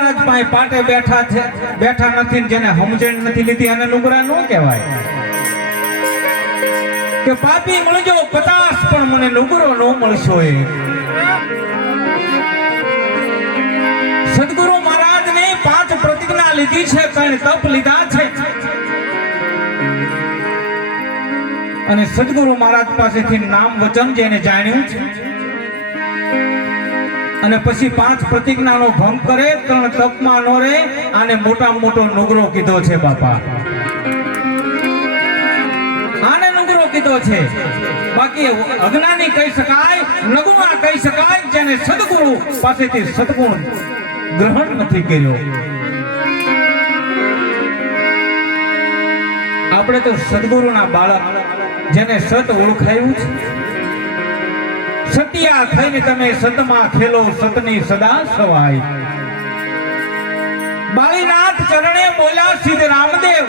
મહારાજ પાસે પાટે બેઠા નથી, જેને સમજણ નથી લીધી અને નુગરા ન કહેવાય. કે પાપી મળજો 50 પણ મને નુગરો ન મળશો. સદગુરુ મહારાજ ને 5 પ્રતિજ્ઞા લીધી છે, કઈ તપ લીધા છે. અને સદગુરુ મહારાજ પાસેથી નામ વચન જેને જાણ્યું છે અને પછી 5 પ્રતિજ્ઞાનો ભંગ કરે, 3 તપમાં નો રહે, આને મોટા મોટો નુગરો કીધો છે બાપા. આને નુગરો કીધો છે. બાકી અજ્ઞાની કહી શકાય, નગુમા કહી શકાય, જેને સદગુરુ પાસેથી સદગુણ ગ્રહણ નથી કર્યો. આપણે તો સદગુરુના બાળક, જેને સત ઓળખાયું છે. સતિયા થઈને તમે સતમાં ખેલો, સતની સદા સવાય. બાળીનાથ ચરણે બોલ્યા સિદ્ધ રામદેવ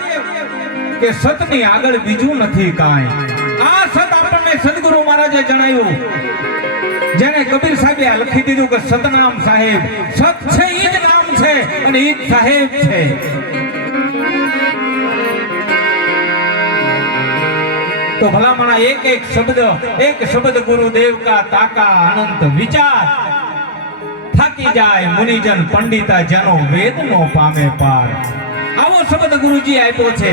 કે સતની આગળ બીજું નથી કાંઈ. આ સત આપણને સદગુરુ મહારાજે જણાવ્યું, જેને કબીર સાહેબે લખી દીધું કે સતનામ સાહેબ. સત છે ઈ જ નામ છે અને ઈ જ સાહેબ છે. તો ભલામણા એક શબ્દ ગુરુદેવ કા તાકા અનંત વિચાર. થાકી જાય મુનિજન પંડિતા જનો વેદ નો પામે પાર. આવો શબ્દ ગુરુજી આપ્યો છે,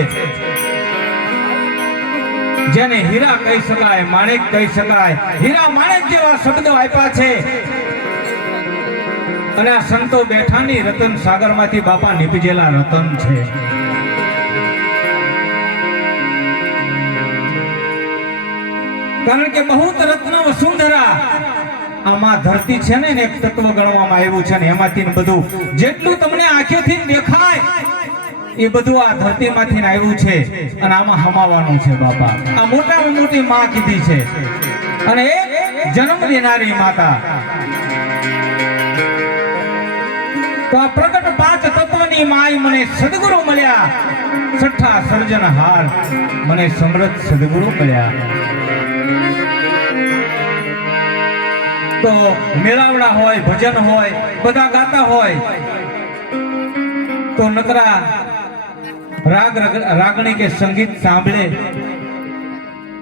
જેને હીરા કહી શકાય, માણેક કહી શકાય. હીરા માણેક જેવા શબ્દો આપ્યા છે. અને આ સંતો બેઠાની રતન સાગર માંથી બાપા નીપજેલા રતન છે. કારણ કે બહુત રત્ન વસુંધરા, આમાં ધરતી છે ને એક તત્વ ગણવામાં આવ્યું છે, ને એમાંથી બધું જેટલું તમને આંખેથી દેખાય એ બધું આ ધરતીમાંથી આવ્યું છે અને આમાં હમાવાનું છે બાપા. આ મોટામાં મોટી માં કીધી છે અને એક જન્મ દેનારી માતા. તો આ પ્રગટ 5 તત્વની માય મને સદગુરુ મળ્યા. 6ઠા સર્જનહાર મને સમૃદ્ધ સદગુરુ મળ્યા. તો મેળાવડા હોય, ભજન હોય, બધા ગાતા હોય, તો નકરા રાગણી કે સંગીત સાંભળે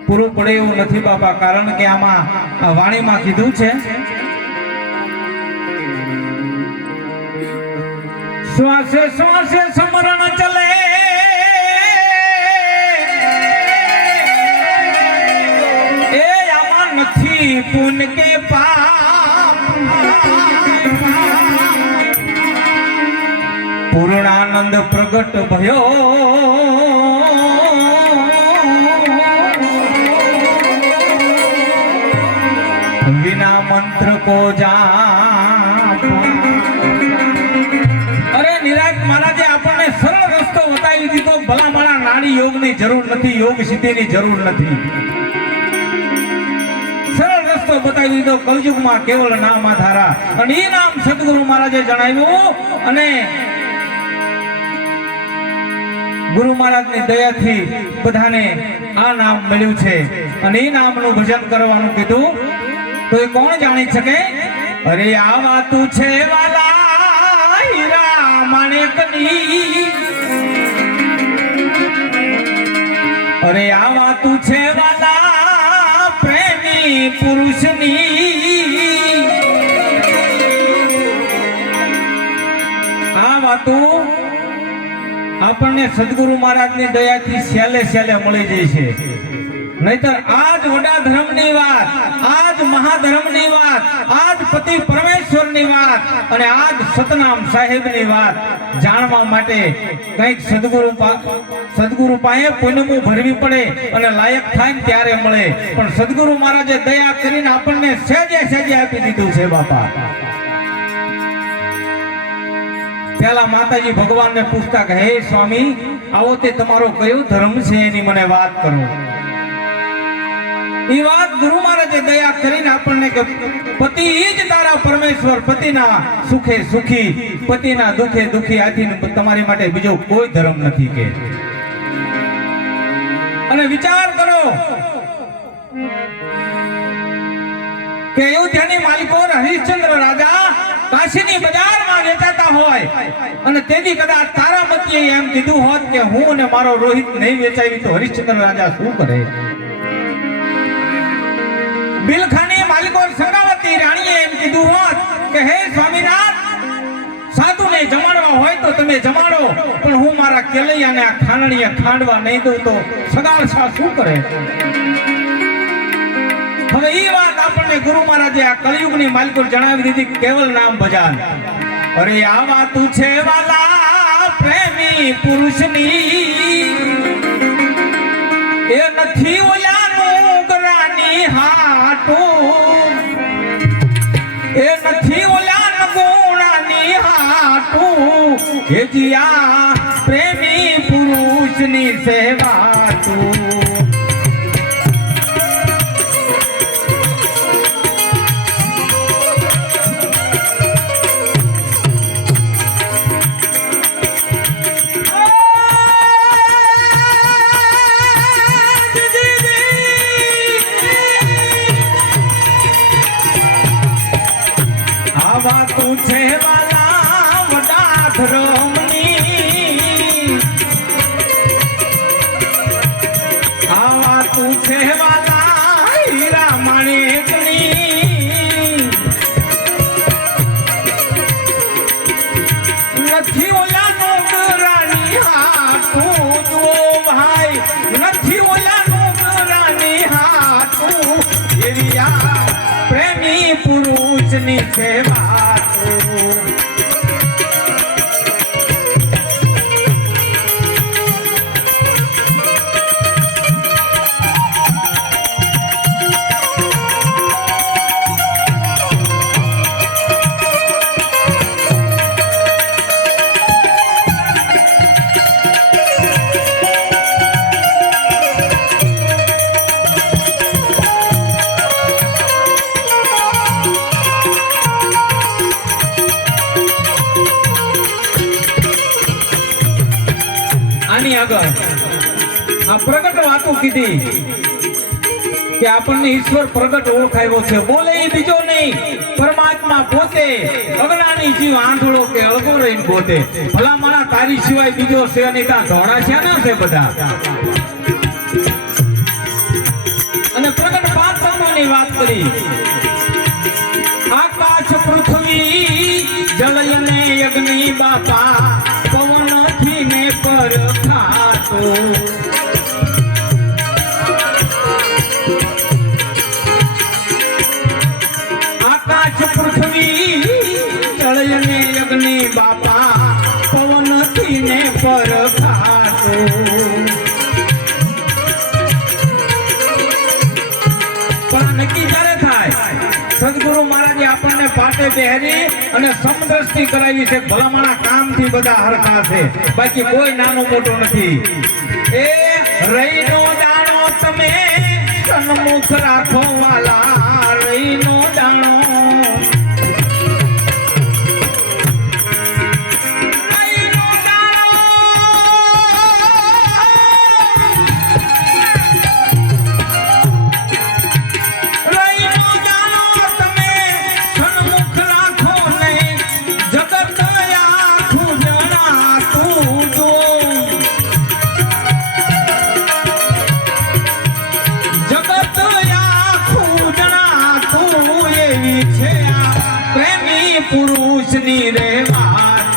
પૂરું પડે એવું નથી બાપા. કારણ કે આમાં આ વાણીમાં કીધું છે, શ્વાસે શ્વાસે સ્મરણ ચલે, એ આમાં નથી પુન કે પાપ. પૂર્ણાનંદ પ્રગટ ભયો વિના મંત્ર કો જાપ. અરે નિરાજ મહારાજે આપણને સરળ રસ્તો બતાવી દીધો. ભલામણા નાડી યોગની જરૂર નથી, યોગ સિદ્ધિની જરૂર નથી. સરળ રસ્તો બતાવી દીધો. કલયુગમાં કેવળ નામ આધારા, અને એ નામ સદગુરુ મહારાજે જણાવ્યું. અને ગુરુ મહારાજની દયાથી બધાને આ નામ મળ્યું છે અને એ નામનું ભજન કરવાનું કીધું. તો એ કોણ જાણી શકે? અરે આવા તું છે વાલા હીરા માણેકની, અરે આવા તું છે વાલા પ્રેમી પુરુષની. આ વાતું આપણને સદગુરુ મહારાજની દયાથી સહેલે સહેલે મળી જાય છે. નહીતર આજ વડા ધર્મની વાત, આજ મહાધર્મની વાત, આજ પતિ પરમેશ્વરની વાત અને આજ સતનામ સાહેબની વાત જાણવા માટે કંઈક સદગુરુ પાસે પુણ્યમું ભરવી પડે અને લાયક થાય ને ત્યારે મળે. પણ સદગુરુ મહારાજે દયા કરીને આપણને સહેજે સહેજે આપી દીધું છે બાપા. પેલા માતાજી ભગવાનને પૂછતા કે હે સ્વામી, આવો તે તમારો કયો ધર્મ છે એની મને વાત કરો. એ વાત ગુરુ મહારાજે દયા કરીને આપણને કે પતિ એ જ તારા પરમેશ્વર, પતિના સુખે સુખી, પતિના દુખે દુખી, આથી તમારી માટે બીજો કોઈ ધર્મ નથી કે. અને વિચાર કરો કે અયોધ્યાની માલિકો હરિશ્ચંદ્ર રાજા કાશીની બજારમાં વેચાતા હોય અને તેથી કદાચ તારામતીએ એમ કીધું હોત કે હું અને મારો રોહિત નહીં વેચાવી તો હરિશ્ચંદ્ર રાજા શું કરે? બિલખાની માલિકો સંગાવતી રાણીએ એમ કીધું હોત કે હે સ્વામીનાથ, સાધુને જમાડવા હોય તો તમે જમાડો, પણ હું મારા કેલૈયાને આ ખાંડણીએ ખાંડવા નહીં દઉં તો સગાળ શાહ શું કરે? હવે એ વાત આપણને ગુરુ મહારાજે આ કળિયુગની માલિકો જણાવી દીધી કેવલ નામ ભજાન. અરે આ વાત છે વાલા પ્રેમી પુરુષની, એ નથી ઓલાનું ગરાની હાટું, એ નથી ઓલાનું ગુણાની હાટું, એ જીયા પ્રેમી પુરુષની સેવા તું. વાતું છે વાલા વડા ધર્મની, આ વાતું છે વાલા હીરા માણેકની, નથી ઓલાનો ગરાની હાટું જુઓ ભાઈ, નથી ઓલાનો ગરાની હાટું, એવી આ પ્રેમી પુરુષની સેવા. આ પ્રગટ વાતો કીધી કે આપણને ઈશ્વર પ્રગટ ઓળખાયો છે, બોલે એ બીજો નહીં, પરમાત્મા પોતે. અજ્ઞાની જીવ આંધળો કે અળગો રહીને પોતે. ભલા મારા તારી સિવાય બીજો છે અને ત્યાં ધોળા છે ના છે બધા. અને પ્રગટ પાંચ સામોની વાત કરી. આકાશ પૃથ્વી જલ અને અગ્નિ બાપા, પવન થી ને પર ખાતો, આકાશ પૃથ્વી જળ અને અગ્નિ બાપા, પવન થી ને પર ખાતો. પણ નક્કી જ્યારે થાય, સદગુરુ મહારાજે આપણને પાટે બેહરી અને સમદ્રષ્ટિ કરાવી છે. ભલામણા કામથી બધા હરખા છે, બાકી કોઈ નાનો મોટો નથી. એ રહીનો દાણો તમે સન્મુખ રાખો વાલા, રહીનો દાણો પુરુષની રે વાત.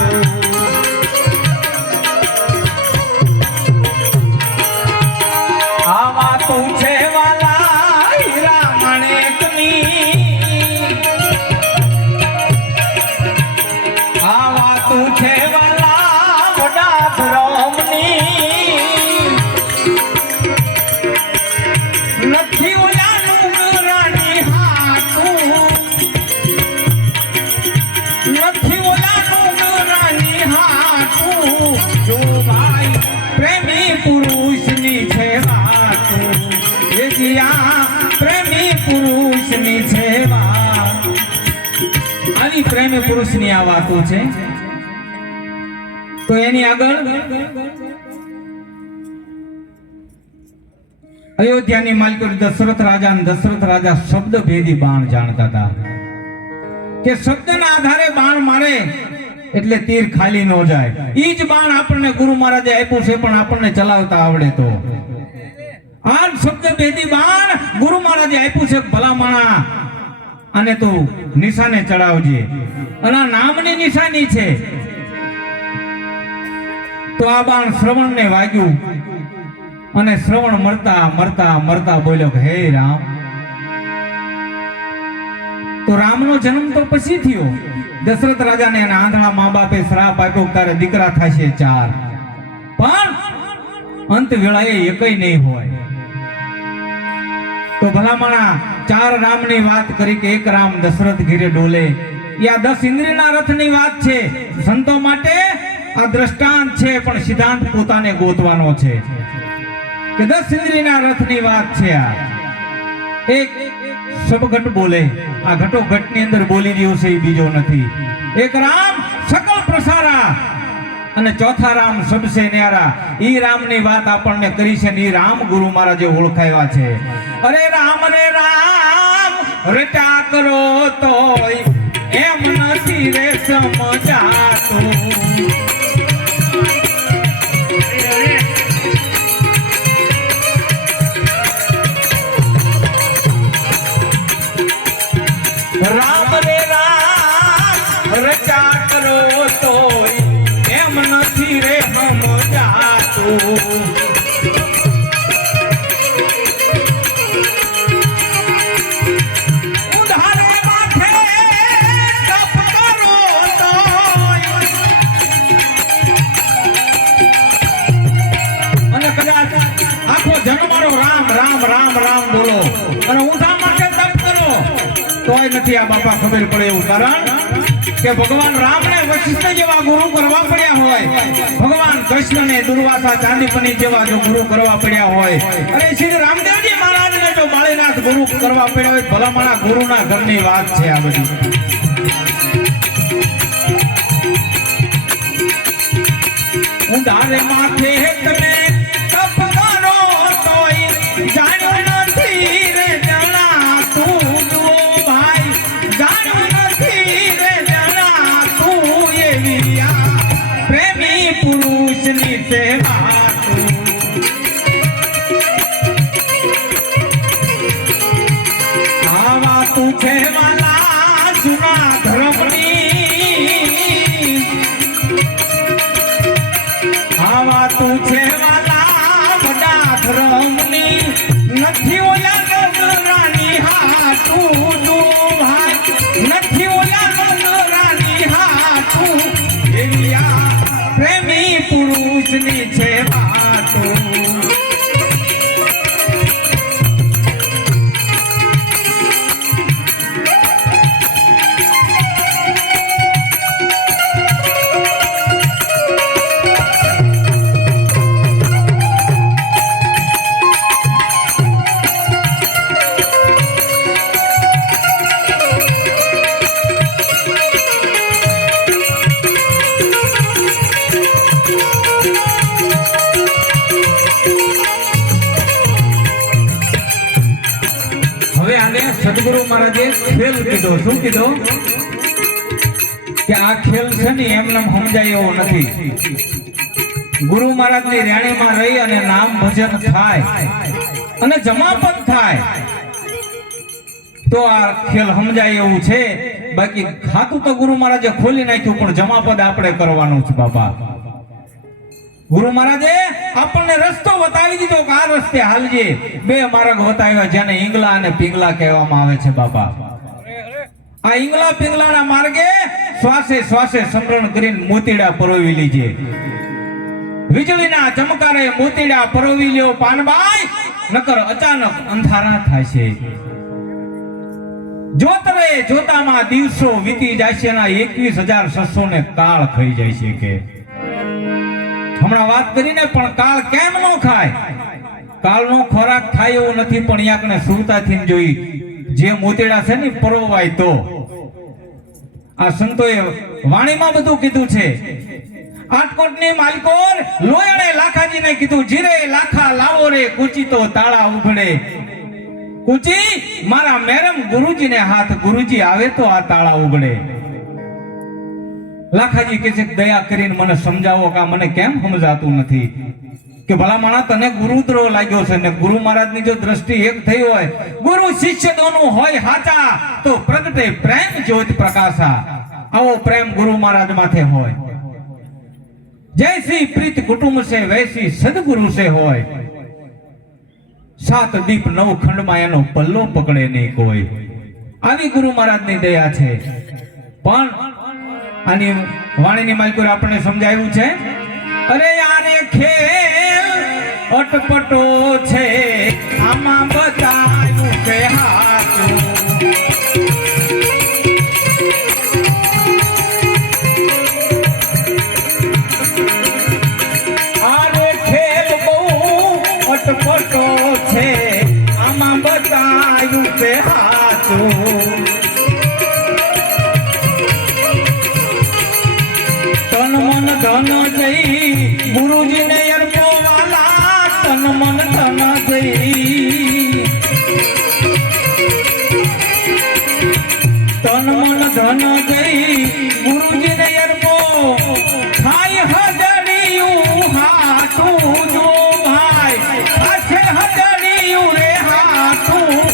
આ વાતો છે વાલા હીરા માણેકની, આ વાતો છે વાલા વડા ધર્મની, નથી ઓલાનું ગરાની હાટું, નથી ઓલાનું ગરાની હાટું, જો ભાઈ પ્રેમી પુરુષની છે વાત, એ જીયા પ્રેમી પુરુષની છે વાત. આવી પ્રેમી પુરુષની આ વાતો છે. તો એની આગળ અયોધ્યાની માલિકો દશરથ રાજા શબ્દ ભેદી બાણ જાણતા હતા. કે શબ્દના આધારે બાણ મારે એટલે તીર ખાલી ન જાય. ઈ જ બાણ આપણને ગુરુ મહારાજે આપ્યું છે, પણ આપણને ચલાવતા આવડે તો. આ શબ્દ ભેદી બાણ ગુરુ મહારાજે આપ્યું છે. ભલામણા અને તું નિશાને ચડાવજે, અને આ નામની નિશાની છે. તો આ બાણ શ્રવણને વાગ્યું અને શ્રવણ મરતા મરતા મરતા બોલ્યો કે હે રામ. તો રામનો જન્મ તો પછી થયો. દશરથ રાજાને એના આંધળા મા બાપે શ્રાપ આપ્યો તારે દીકરા થશે 4, પણ અંત વેળાએ એકય નહીં હોય. તો ભલામણા 4 રામની વાત કરી કે એક રામ દશરથ ઘીરે ડોલે. આ 10 ઇન્દ્રિયના રથની વાત છે. સંતો માટે આ દ્રષ્ટાંત છે, પણ સિદ્ધાંત પોતાને ગોતવાનો છે કે 10 ઇન્દ્રિયના રથની વાત છે. આ એક સબઘટ બોલે, આ ઘટો ઘટની અંદર બોલી રહ્યો છે, એ બીજો નથી. એક રામ સકલ પ્રસારા અને ચોથા રામ સબસે ન્યારા. ઈ રામની વાત આપણને કરી છે ને ઈ રામ ગુરુ મહારાજે ઓળખાવ્યા છે. અરે રામ રે રામ રટા કરો તોય એમ નથી રે સમજાતું. રામ રે રામ રચા કરો તોય એમ નથી રે સમજાતું. ઉધારે માથે તપ કરો તોય, અને કદાચ આખો જન્મારો રામ રામ રામ રામ બોલો અને ઉધા માટે તપ કરો તોય નથી આ બાપા ખબર પડે એવું. કારણ કે ભગવાન રામને વશિષ્ઠ જેવા ગુરુ કરવા પડ્યા હોય, ભગવાન કૃષ્ણને દુર્વાસા ચાંદીપની જેવા જો ગુરુ કરવા પડ્યા હોય, અરે શ્રી રામદેવજી મહારાજને જો બાળીનાથ ગુરુ કરવા પડ્યા હોય, ભલામણા ગુરુના ઘરની વાત છે આ બધી. ઉધારે માથે તમે તપ કરો તોય જાણ્યું નથી રે જણાતું. પુરુષની સેવા આવા તું છે વાલા જૂના ધર્મની, આવા તું છે વાલા વડા ધર્મની. નથી ઓલા નગરાની હાટું તું ભાઈ, નથી ઓલા નગરાની હાટું. એવી આ પ્રેમી પુરુષની છે વાતો. સદગુરુ મહારાજે ખેલ કીધો. શું કીધો? કે આ ખેલ છે ને એમને સમજાય એવો નથી. ગુરુ મહારાજની રેણીમાં રહી અને નામ ભજન થાય અને જમાપત થાય તો આ ખેલ સમજાય એવું છે. બાકી ખાતું તો ગુરુ મહારાજે ખોલી નાખ્યું, પણ જમાપદ આપણે કરવાનું છે બાપા. ગુરુ મહારાજે આપણને રસ્તો બતાવી દીધો કે આ રસ્તે હાલજે. 2 માર્ગ બતાવ્યા જેને ઈંગલા અને પિંગલા કહેવામાં આવે છે બાપા. આ ઈંગલા પિંગલાના માર્ગે શ્વાસે શ્વાસે સમરણ કરીને મોતીડા પરોવી લીજે. વીજળીના ચમકારે મોતીડા પરોવી લ્યો પાનબાઈ, નકર અચાનક અંધારા થાય છે. જોતરે જોતામાં દિવસો વીતી જાય છે અને 21,600 ને કાળ ખાઈ જાય છે. કે હમણાં વાત કરીને પણ કાળ કેમ ન ખાય? કાળનો ખોરાક થાય એવું નથી, પણ યાકને સુરતાથી જોઈ જે મોતીડા છે ને પરોવાય તો. આ સંતોએ વાણીમાં બધું કીધું છે. આટકોટની માલકોર લોયણે લાખાજીને કીધું જીરે લાખા લાવો રે કુચી તો તાળા ઉઘડે. કુચી મારા મેરમ ગુરુજીને હાથ, ગુરુજી આવે તો આ તાળા ઉગડે. લાખાજી કહે છે દયા કરીને મને સમજાવો કે મને કેમ સમજાતું નથી કે ભલા માણા તને ગુરુદ્રોહ લાગ્યો છે ને ગુરુ મહારાજની જો દ્રષ્ટિ એક થઈ હોય, ગુરુ શિષ્ય દોનું હોય હાચા તો પ્રગટે પ્રેમ જ્યોત પ્રકાશા. આવો પ્રેમ ગુરુ મહારાજ માથે હોય. જૈસી પ્રીત કુટુંબ સે વૈસી સદગુરુ સે હોય. 7 દીપ 9 ખંડમાં એનો પલ્લો પકડે નહીં કોઈ. આવી ગુરુ મહારાજની દયા છે. પણ આની વાણીની માલકુર આપણને સમજાવ્યું છે, અરે યારે ખેલ અટપટો છે, આમાં બતાવ્યું કે હાથું. આરે ખેલ બહુ અટપટો છે, આમાં બતાવ્યું કે હાથું. તન મન ધન જઈ ગુરુજીને અર્પો વાલા, તન મન ધન જઈ, તન મન ધન જઈ ગુરુજીને અર્પો. ખાય હજડિયું હાટું જો ભાઈ, ખાશે હજડિયું રે હાટું.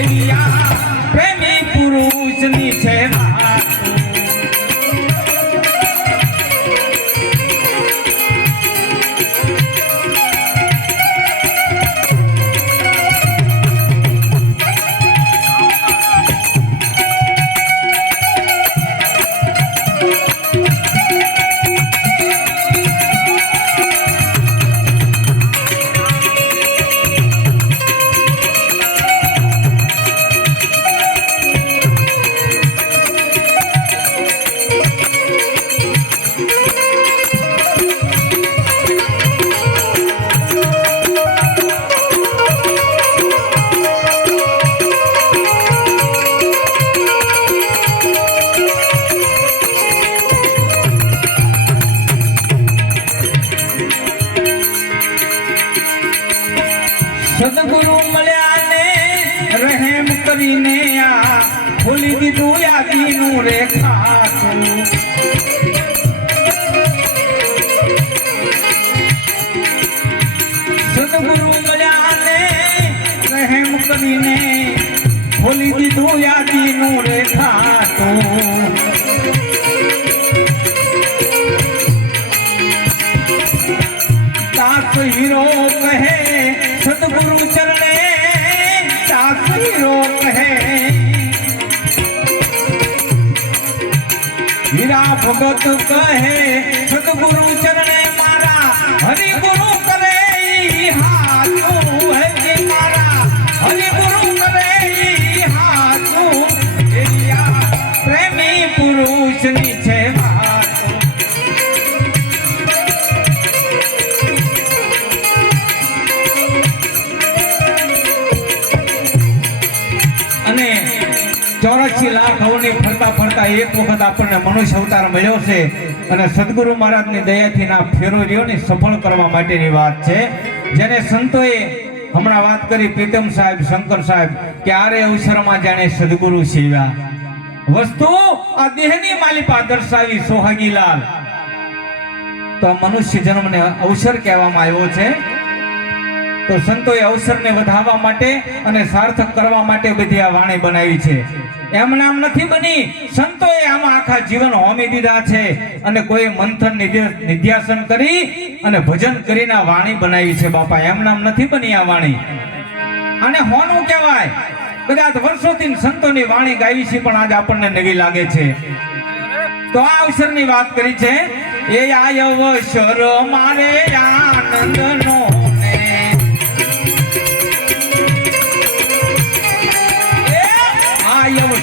એવી આ પ્રેમી પુરુષની છે વાત. સદગુરુ મળ્યા ને રહેમ કરીને આ ખોલી દીધું યાદીનું રે ખાતું. સદગુરુ મળ્યા ને રહેમ કરીને ખોલી દીધું યાદીનું રે ખાતું. દાસ હીરો કહે સદગુરુ ચરણે, દાસ હીરો કહે. હીરા ભગત કહે સદગુરુ ચરણે, મારા હરિગુરુ કરે હાથું. હે મારા હરિગુરુ કરે હાથું. એરિયા પ્રેમી પુરુષની છે વાત. અને 84 લાખ અવની ફરતા ફરતા એક વખત આપણને મનુષ્ય અવતાર મળ્યો છે. અને સદગુરુ મહારાજની દયાથી ના ફેરો રહ્યોને સફળ કરવા માટેની વાત છે. જેને સંતોએ હમણાં વાત કરી, પ્રીતમ સાહેબ, શંકર સાહેબ, ક્યારે અવસરમાં જાણે સદગુરુ સેવ્યા. વસ્તુ આ દેહની માલિપા દર્શાવી સોહાગીલાલ. તો મનુષ્ય જન્મને અવસર કહેવામાં આવ્યો છે. તો સંતોએ અવસરને વધારવા માટે અને સાર્થક કરવા માટે બધી આ વાણી બનાવી છે. એમ નામ નથી બની, સંતોએ આમાં આખા જીવન હોમી દીધા છે. અને કોઈ મંથન નિધ્યાસન કરી અને ભજન કરીને આ વાણી બનાવી છે. બાપા એમ નામ નથી બની આ વાણી. આને હોનું કહેવાય. કદાચ વર્ષોથી સંતોની વાણી ગાવી છે, પણ આજ આપણને નવી લાગે છે. તો આ અવસરની વાત કરી છે. એ આયો અવસર મારે આનંદનો,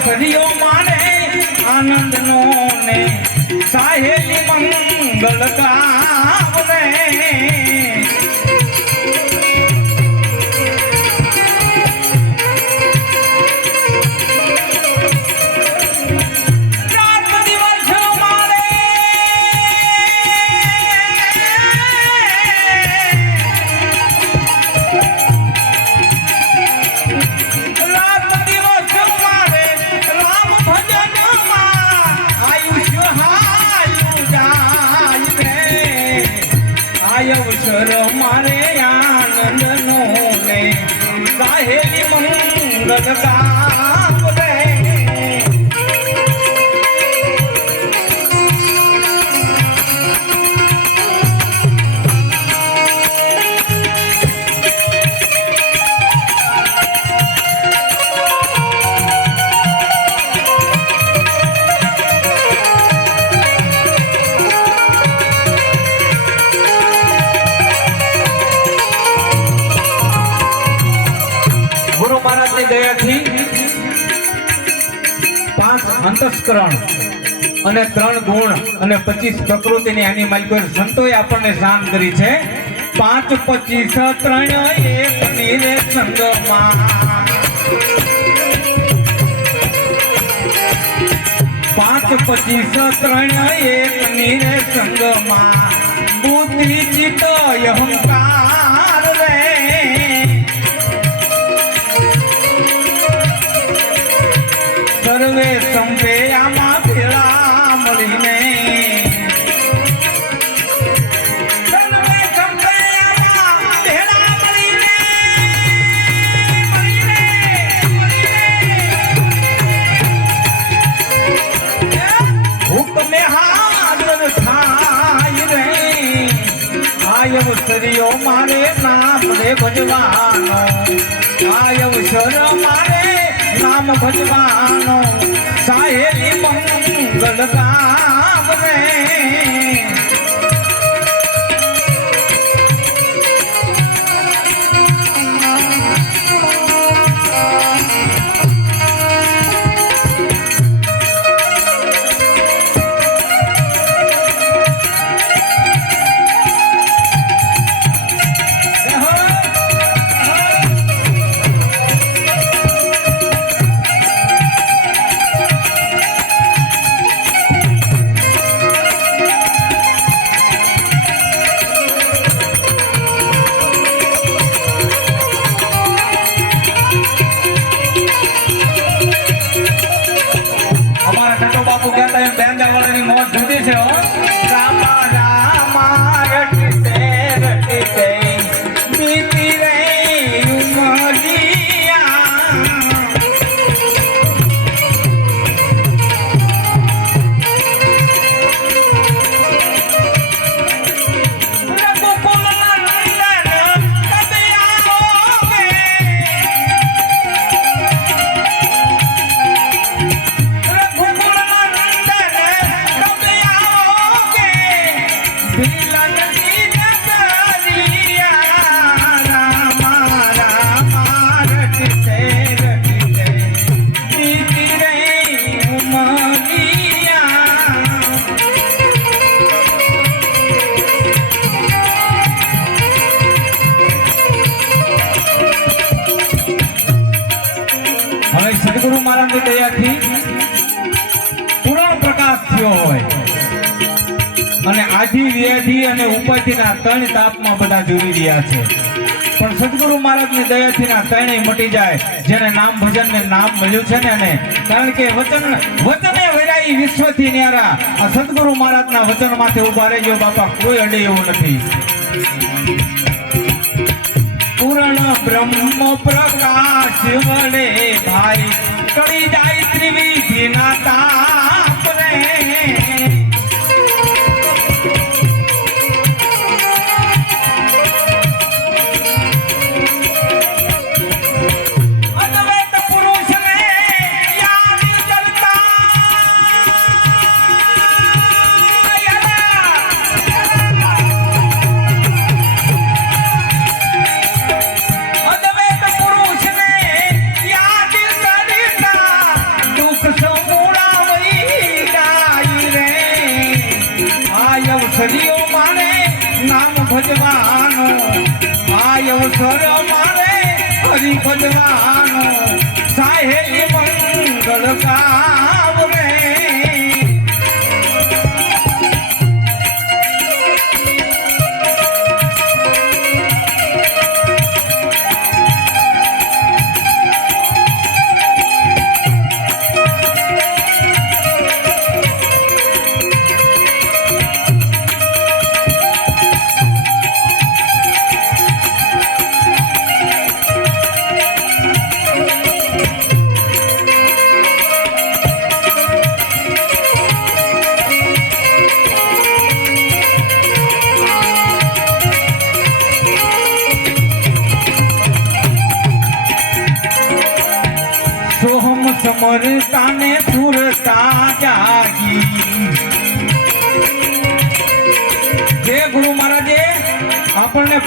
સરિયો મારે આનંદનો ને સાહેલી મંગલ ગાવને. રાત દિવસ મારે દયાથી 5 અંતસ્કરણ અને 3 ગુણ અને 25 પ્રકૃતિની આની માલિકો સંતોએ આપણને શાન કરી છે. 5 25 3 એક નીરે સંગમાં 5 25 3 એક નીરે સંગમાં બુદ્ધિ ચિત્ત અહંકાર રે સર્વે સંપે આમાં ભેળા મળીને સર્વે સંપે આમાં ભેળા મળીને હુકમે હાજર થાય રે આયવ સરિયો મારે નામ રે ભજવાનો આયવ સર મારે નામ ભજવાનો સાહેલી મંગલ ગામ રે બાપુ કહેતા એમ બેંગા વાળાની મોજ જુદી છે હો. રામા રામા રટતે બીતી રે ઉમરિયા રઘુકુલ નંદન કબે આવોગે સદગુરુ મહારાજની દયાથી પૂર્ણ પ્રકાશ થયો હોય અને આધિ વ્યાધિ અને ઉપાધિના 3 તાપમાં બધા જુરી રહ્યા છે, પણ સદગુરુ મહારાજની દયાથી ના ત્રણેય મટી જાય. જેને નામ ભજન ને નામ મળ્યું છે ને એને, કારણ કે વચને વેરાઈ વિશ્વથી ન્યારા. આ સદગુરુ મહારાજના વચનમાંથી ઉભા રહેજો બાપા, કોઈ અડે એવું નથી. પૂર્ણ બ્રહ્મ પ્રકાશ વડે ભાઈ કરી જાય ત્રિવિધિ ના તાપ રે અદ્વૈત પુરુષને યાદ કરતા સદીઓ મારે નામ ભજવાનો આયવ સર મારે હરિ ભજવાનો સાહેલી મંગળ ગાવ રે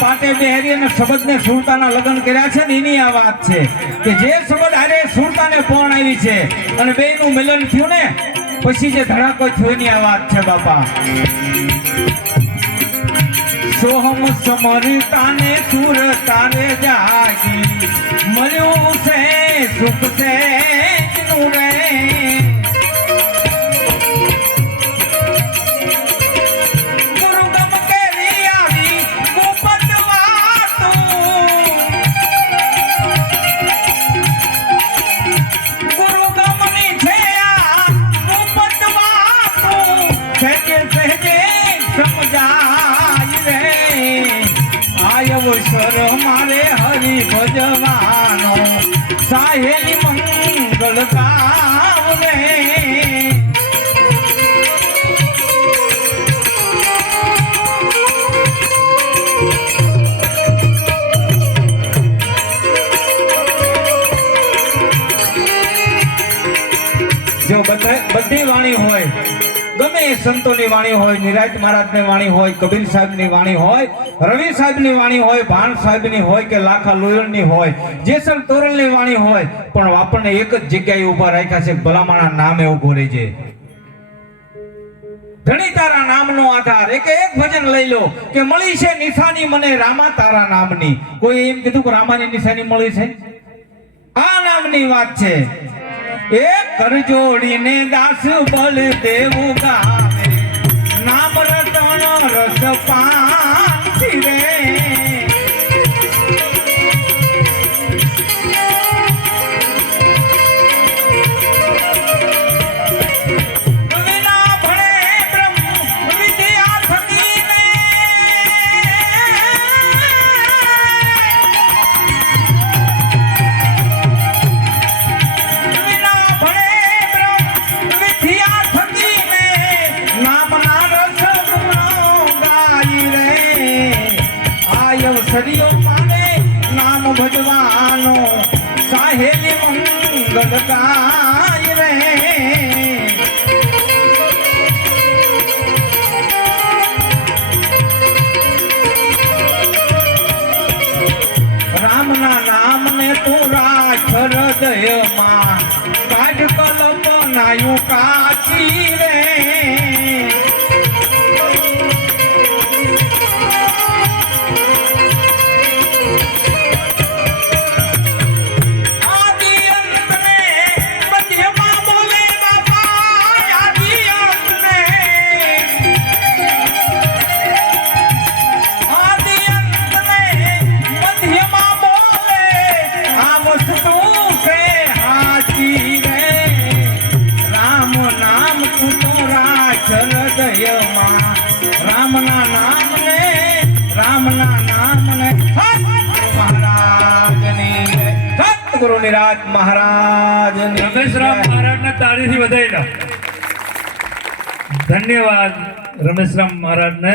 પાટે બેહરી અને શબ્દને સુરતાના લગ્ન કર્યા છે ને એની આ વાત છે કે જે શબ્દ હારે સુરતાને પણ આવી છે અને બેયનું મિલન થયું ને પછી જે ધડાકો થયો એની આ વાત છે બાપા. સોહમ સમરતાને સુરતાને જાગી મળ્યું છે સુખ છે નું રે. અવસર મારે હરિ ભજવાનો સાહેલી મંગલ ગાવને. જો બધી વાણી હોય, ગમે એ સંતોની વાણી હોય, નિરાંત મહારાજની વાણી હોય, કબીર સાહેબની વાણી હોય, રવિ સાહેબની વાણી હોય, ભાણ સાહેબની હોય કે લાખા લોયણની હોય, જેસલ તોરલની વાણી હોય, પણ આપણને એક જ જગ્યાએ ઊભા રાખ્યા છે, ભલામાના નામે ઊભો રહેજે. ધણી તારા નામનો આધાર. એક ભજન લઈ લો કે મળી છે નિશાની મને રામા તારા નામની. કોઈ એમ કીધું કે રામાની નિશાની મળી છે? આ નામની વાત છે. એક કર જોડીને દાસ બળદેવ ગાવે નામ રતન રસ પાન રે. સરિયો માને નામ ભજવાનો સાહેલી મંગલ ગાય રે. રામના નામને તું રાખ હૃદયમાં કાઢ કલ્પનાયું કાચી રે. રામના નામને મહારાજની સતગુરુ નિરાજ મહારાજની. રમેશરામ મહારાજને તાળીથી વધાવી લો. ધન્યવાદ રમેશરામ મહારાજને.